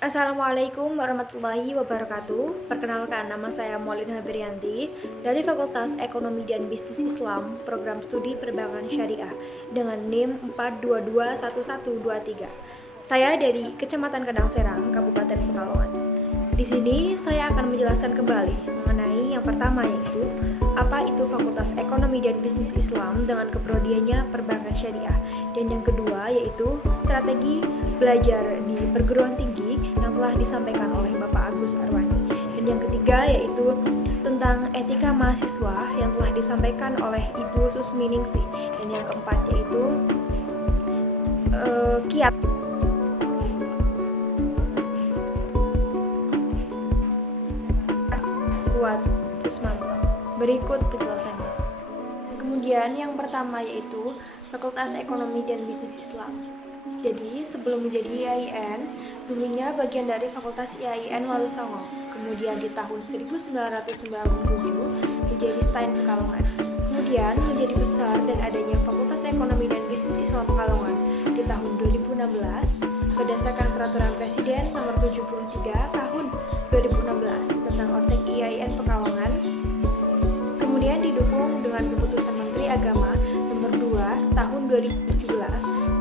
Assalamualaikum warahmatullahi wabarakatuh. Perkenalkan, nama saya Maulina Habrianti dari Fakultas Ekonomi dan Bisnis Islam, Program Studi Perbankan Syariah dengan NIM 4221123. Saya dari Kecamatan Kadang Serang, Kabupaten Pekalongan. Di sini saya akan menjelaskan kembali mengenai yang pertama, yaitu apa itu Fakultas Ekonomi dan Bisnis Islam dengan keprodiannya Perbankan Syariah, dan yang kedua yaitu strategi belajar di perguruan tinggi yang telah disampaikan oleh Bapak Agus Arwani, dan yang ketiga yaitu tentang etika mahasiswa yang telah disampaikan oleh Ibu Susmi Ningsih, dan yang keempat yaitu kiat kuat Susmanto. Berikut penjelasannya. Kemudian yang pertama yaitu Fakultas Ekonomi dan Bisnis Islam. Jadi sebelum menjadi IAIN, dulunya bagian dari Fakultas IAIN Walusongo. Kemudian di tahun 1997 menjadi STAIN Pekalongan. Kemudian menjadi besar dan adanya Fakultas Ekonomi dan Bisnis Islam Pekalongan di tahun 2016 berdasarkan Peraturan Presiden Nomor 73 Tahun 2016 tentang Ortek IAIN Pekalongan. Kemudian didukung dengan Keputusan Menteri Agama Nomor 2 Tahun 2017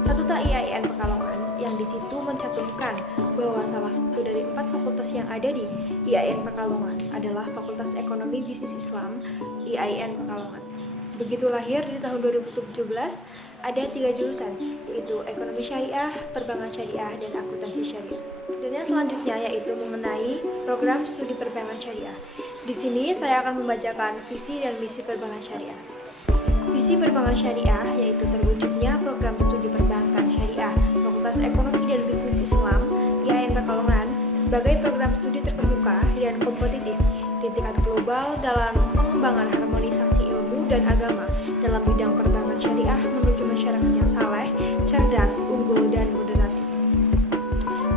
Statuta IAIN Pekalongan, yang di situ mencantumkan bahwa salah satu dari 4 fakultas yang ada di IAIN Pekalongan adalah Fakultas Ekonomi Bisnis Islam IAIN Pekalongan. Begitu lahir di tahun 2017 ada 3 jurusan, yaitu Ekonomi Syariah, Perbankan Syariah, dan Akuntansi Syariah. Dan yang selanjutnya yaitu mengenai program studi perbankan syariah. Di sini saya akan membacakan visi dan misi perbankan syariah. Visi perbankan syariah yaitu terwujudnya program studi perbankan syariah Fakultas Ekonomi dan Bisnis Islam IAIN Pekalongan sebagai program studi terkemuka dan kompetitif di tingkat global dalam pengembangan harmonisasi ilmu dan agama dalam bidang perbankan syariah menuju masyarakat yang saleh, cerdas, unggul, dan moderatif.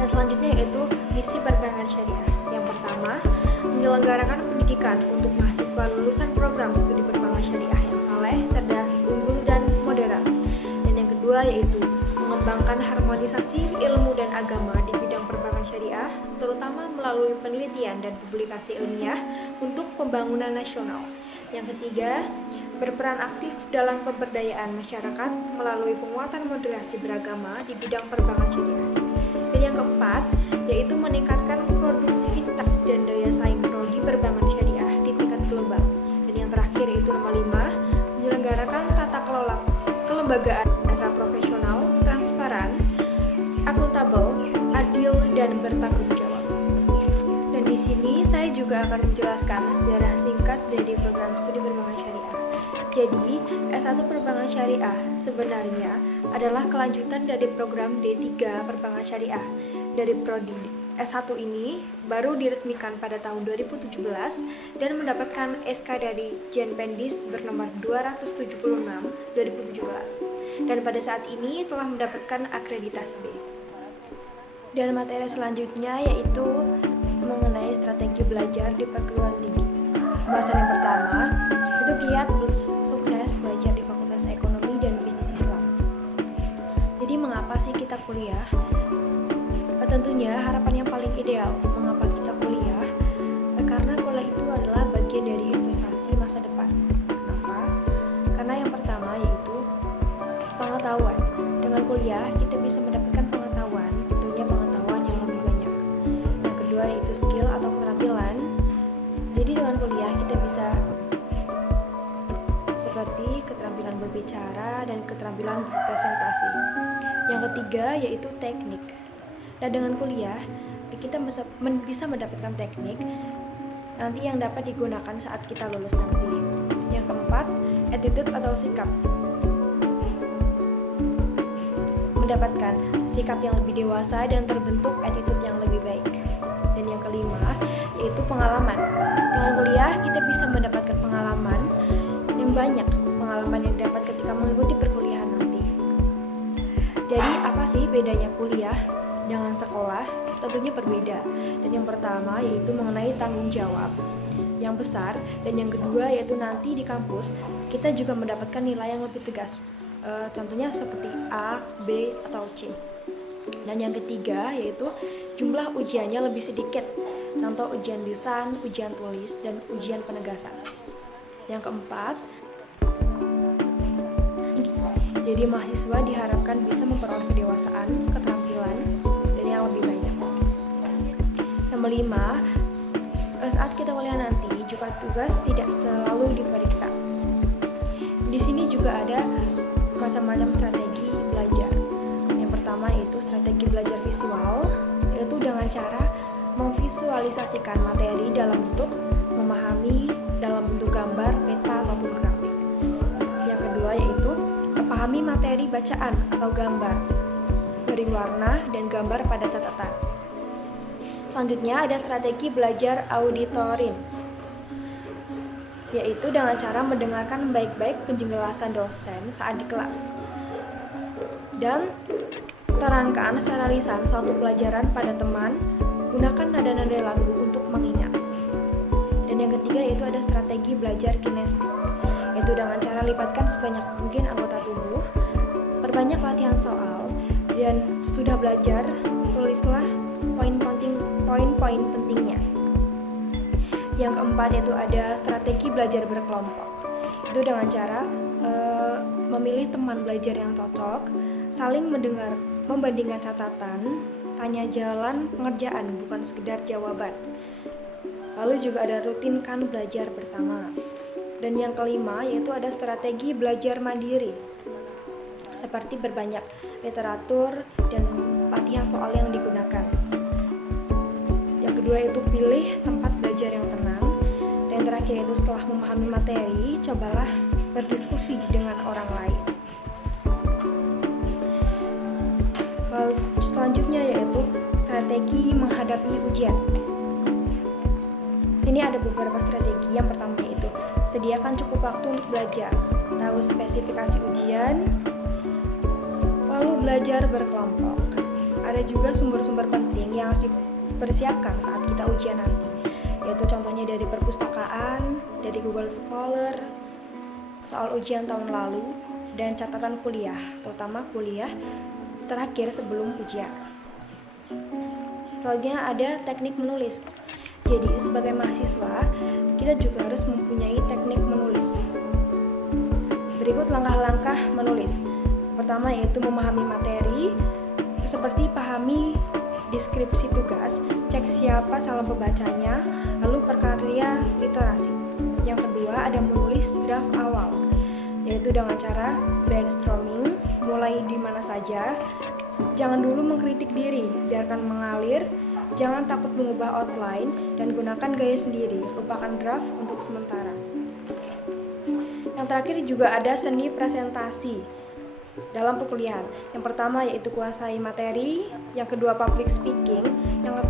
Dan selanjutnya yaitu misi perbankan syariah. Yang pertama, menyelenggarakan pendidikan untuk mahasiswa lulusan program studi perbankan syariah yang saleh, cerdas, unggul, dan moderat. Dan yang kedua yaitu mengembangkan harmonisasi ilmu dan agama di bidang perbankan syariah, terutama melalui penelitian dan publikasi ilmiah untuk pembangunan nasional. Yang ketiga, berperan aktif dalam pemberdayaan masyarakat melalui penguatan moderasi beragama di bidang perbankan syariah. Dan yang keempat, yaitu meningkatkan produktivitas dan daya saing prodi perbankan syariah di tingkat global. Dan yang terakhir yaitu nomor 5, menyelenggarakan tata kelola kelembagaan secara profesional, transparan, akuntabel, adil, dan bertanggung jawab. Dan di sini saya juga akan menjelaskan sejarah singkat dari program studi perbankan syariah. Jadi, S1 Perbankan Syariah sebenarnya adalah kelanjutan dari program D3 Perbankan Syariah. Dari prodi S1 ini baru diresmikan pada tahun 2017 dan mendapatkan SK dari Jenpendis bernomor 276 2017. Dan pada saat ini telah mendapatkan akreditasi B. Dan materi selanjutnya yaitu mengenai strategi belajar di perguruan tinggi. Pembahasan yang pertama itu kiat sukses belajar di Fakultas Ekonomi dan Bisnis Islam. Jadi mengapa sih kita kuliah? Tentunya harapan yang paling ideal mengapa kita kuliah, karena kuliah itu adalah bagian dari investasi masa depan. Kenapa? Karena yang pertama yaitu pengetahuan. Dengan kuliah kita bisa mendapatkan pengetahuan, tentunya pengetahuan yang lebih banyak. Yang kedua yaitu skill atau keterampilan. Jadi dengan kuliah kita bisa seperti keterampilan berbicara dan keterampilan berpresentasi. Yang ketiga yaitu teknik. Nah, dengan kuliah kita bisa mendapatkan teknik nanti yang dapat digunakan saat kita lulus nanti. Yang keempat, attitude atau sikap. Mendapatkan sikap yang lebih dewasa dan terbentuk attitude yang lebih baik. Dan yang kelima yaitu pengalaman. Dengan kuliah kita bisa mendapatkan pengalaman yang banyak, pengalaman yang dapat ketika mengikuti perkuliahan nanti. Jadi apa sih bedanya kuliah dengan sekolah? Tentunya berbeda. Dan yang pertama yaitu mengenai tanggung jawab yang besar, dan yang kedua yaitu nanti di kampus kita juga mendapatkan nilai yang lebih tegas. Contohnya seperti A, B, atau C. Dan yang ketiga yaitu jumlah ujiannya lebih sedikit. Contoh ujian lisan, ujian tulis, dan ujian penegasan. Yang keempat, jadi mahasiswa diharapkan bisa memperoleh kedewasaan, keterampilan, dan yang lebih banyak. Yang kelima, saat kita kuliah nanti, juga tugas tidak selalu diperiksa. Di sini juga ada macam-macam strategi belajar. Yang pertama yaitu strategi belajar visual, yaitu dengan cara memvisualisasikan materi dalam bentuk memahami dalam bentuk gambar, peta, ataupun grafik. Yang kedua yaitu memahami materi bacaan atau gambar, beri warna dan gambar pada catatan. Selanjutnya ada strategi belajar auditorin, yaitu dengan cara mendengarkan baik-baik penjelasan dosen saat di kelas dan terangkan secara lisan suatu pelajaran pada teman, gunakan nada-nada lagu untuk mengingat. Dan yang ketiga yaitu ada strategi belajar kinestik, yaitu dengan cara libatkan sebanyak mungkin anggota tubuh, perbanyak latihan soal, dan sesudah belajar tulislah poin-poin pentingnya. Yang keempat yaitu ada strategi belajar berkelompok, itu dengan cara memilih teman belajar yang cocok, saling mendengar, membandingkan catatan, tanya jalan pengerjaan bukan sekedar jawaban. Lalu juga ada rutinkan belajar bersama. Dan yang kelima yaitu ada strategi belajar mandiri, seperti berbanyak literatur dan latihan soal yang digunakan. Yang kedua itu pilih tempat belajar yang tenang. Dan yang terakhir itu setelah memahami materi, cobalah berdiskusi dengan orang lain. Lalu selanjutnya yaitu strategi menghadapi ujian. Ini ada beberapa strategi. Yang pertama yaitu sediakan cukup waktu untuk belajar, tahu spesifikasi ujian, lalu belajar berkelompok. Ada juga sumber-sumber penting yang harus dipersiapkan saat kita ujian nanti, yaitu contohnya dari perpustakaan, dari Google Scholar, soal ujian tahun lalu, dan catatan kuliah, terutama kuliah terakhir sebelum ujian. Selanjutnya ada teknik menulis. Jadi sebagai mahasiswa, kita juga harus mempunyai teknik menulis. Berikut langkah-langkah menulis. Pertama yaitu memahami materi, seperti pahami deskripsi tugas, cek siapa calon pembacanya, lalu perkarya literasi. Yang kedua ada menulis draft awal, yaitu dengan cara brainstorming, mulai di mana saja. Jangan dulu mengkritik diri, biarkan mengalir, jangan takut mengubah outline, dan gunakan gaya sendiri, lupakan draft untuk sementara. Yang terakhir juga ada seni presentasi dalam perkuliahan. Yang pertama yaitu kuasai materi, yang kedua public speaking, yang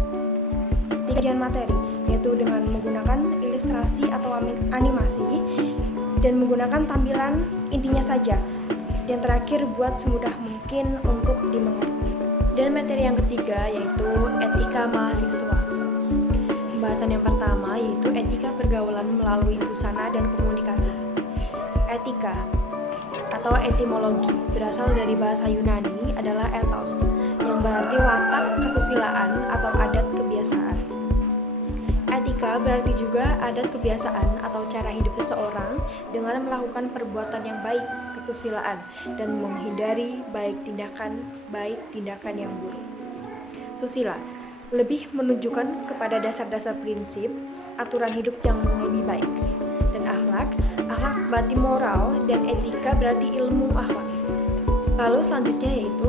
ketiga materi, yaitu dengan menggunakan ilustrasi atau animasi dan menggunakan tampilan intinya saja. Dan terakhir buat semudah mungkin untuk dimengerti. Dan materi yang ketiga yaitu etika mahasiswa. Pembahasan yang pertama yaitu etika pergaulan melalui busana dan komunikasi. Etika atau etimologi berasal dari bahasa Yunani adalah ethos, yang berarti watak kesusilaan atau adat kebiasaan. Etika berarti juga adat kebiasaan atau cara hidup seseorang dengan melakukan perbuatan yang baik, kesusilaan, dan menghindari baik tindakan yang buruk. Susila lebih menunjukkan kepada dasar-dasar prinsip, aturan hidup yang lebih baik. Dan akhlak berarti moral, dan etika berarti ilmu akhlak. Lalu selanjutnya yaitu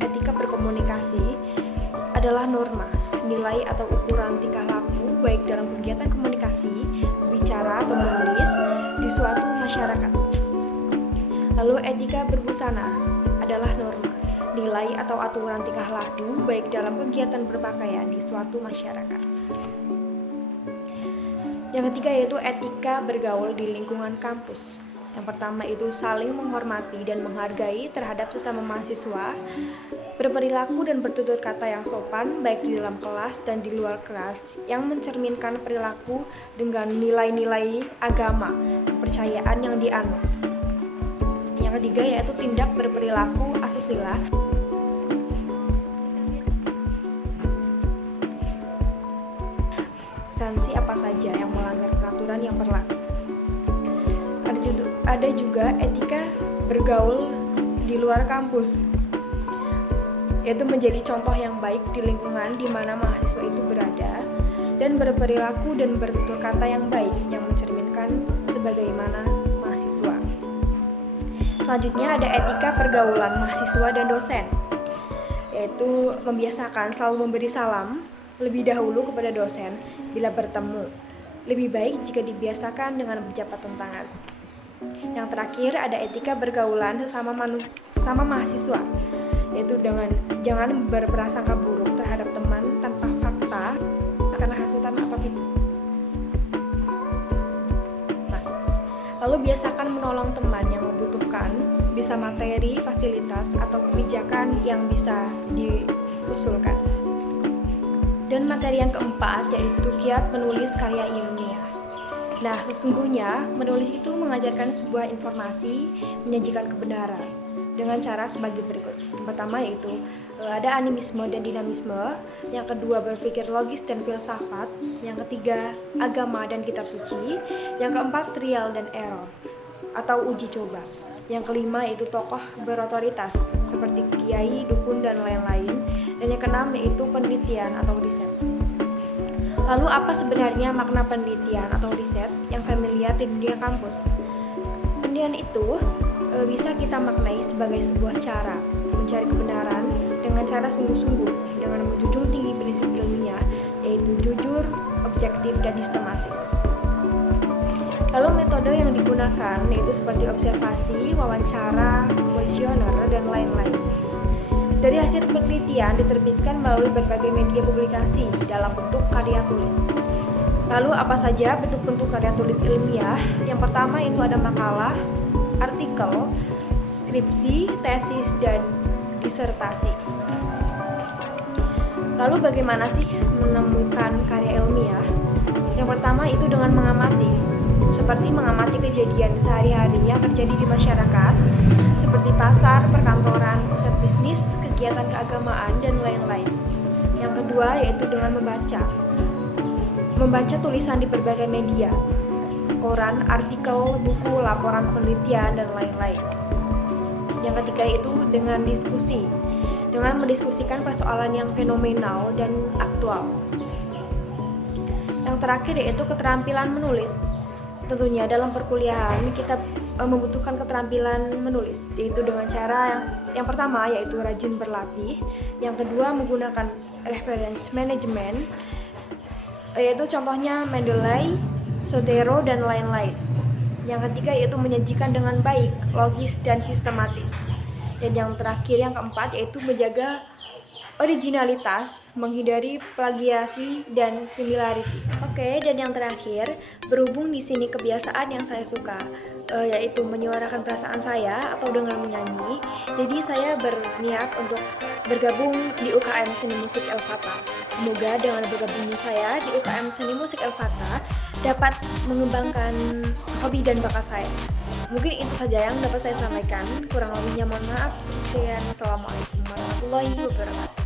etika berkomunikasi adalah norma, nilai atau ukuran tingkah laku baik dalam kegiatan komunikasi, berbicara atau menulis di suatu masyarakat. Lalu etika berbusana adalah norma, nilai atau aturan tingkah laku baik dalam kegiatan berpakaian di suatu masyarakat. Yang ketiga yaitu etika bergaul di lingkungan kampus. Yang pertama itu saling menghormati dan menghargai terhadap sesama mahasiswa, berperilaku dan bertutur kata yang sopan baik di dalam kelas dan di luar kelas, yang mencerminkan perilaku dengan nilai-nilai agama, kepercayaan yang dianut. Yang ketiga yaitu tindak berperilaku asusila, ada juga etika bergaul di luar kampus, yaitu menjadi contoh yang baik di lingkungan di mana mahasiswa itu berada dan berperilaku dan bertutur kata yang baik yang mencerminkan sebagaimana mahasiswa. Selanjutnya ada etika pergaulan mahasiswa dan dosen, yaitu membiasakan selalu memberi salam lebih dahulu kepada dosen bila bertemu. Lebih baik jika dibiasakan dengan berjabat tangan. Yang terakhir ada etika bergaulan sesama mahasiswa, yaitu dengan jangan berprasangka buruk terhadap teman tanpa fakta karena hasutan atau fitnah. Lalu biasakan menolong teman yang membutuhkan, bisa materi, fasilitas, atau kebijakan yang bisa diusulkan. Dan materi yang keempat yaitu giat menulis karya ilmiah. Nah, sesungguhnya menulis itu mengajarkan sebuah informasi, menyajikan kebenaran dengan cara sebagai berikut. Yang pertama yaitu ada animisme dan dinamisme, yang kedua berpikir logis dan filsafat, yang ketiga agama dan kitab suci, yang keempat trial dan error atau uji coba, yang kelima yaitu tokoh berotoritas seperti kiai, dukun, dan lain-lain, dan yang keenam yaitu penelitian atau riset. Lalu apa sebenarnya makna penelitian atau riset yang familiar di dunia kampus? Penelitian itu bisa kita maknai sebagai sebuah cara mencari kebenaran dengan cara sungguh-sungguh dengan menjunjung tinggi prinsip ilmiah, yaitu jujur, objektif, dan sistematis. Lalu metode yang digunakan yaitu seperti observasi, wawancara, kuesioner, dan lain-lain. Dari hasil penelitian diterbitkan melalui berbagai media publikasi dalam bentuk karya tulis. Lalu apa saja bentuk-bentuk karya tulis ilmiah? Yang pertama itu ada makalah, artikel, skripsi, tesis, dan disertasi. Lalu bagaimana sih menemukan karya ilmiah? Yang pertama itu dengan mengamati, seperti mengamati kejadian sehari-hari yang terjadi di masyarakat, seperti pasar, perkantoran, pusat bisnis, kegiatan keagamaan, dan lain-lain. Yang kedua yaitu dengan membaca tulisan di berbagai media, koran, artikel, buku, laporan penelitian, dan lain-lain. Yang ketiga itu dengan diskusi, dengan mendiskusikan persoalan yang fenomenal dan aktual. Yang terakhir yaitu keterampilan menulis. Tentunya dalam perkuliahan kita membutuhkan keterampilan menulis, yaitu dengan cara yang pertama yaitu rajin berlatih, yang kedua menggunakan reference management, yaitu contohnya Mendeley, Sotero, dan lain-lain. Yang ketiga yaitu menyajikan dengan baik, logis, dan sistematis. Dan yang terakhir, yang keempat, yaitu menjaga originalitas, menghindari plagiasi, dan similarity. Oke, dan yang terakhir, berhubung di sini kebiasaan yang saya suka, yaitu menyuarakan perasaan saya atau dengan menyanyi. Jadi saya berniat untuk bergabung di UKM Seni Musik El-Fatah. Semoga dengan bergabungnya saya di UKM Seni Musik El-Fatah dapat mengembangkan hobi dan bakat saya. Mungkin itu saja yang dapat saya sampaikan. Kurang lebihnya mohon maaf. Sekian. Assalamualaikum warahmatullahi wabarakatuh.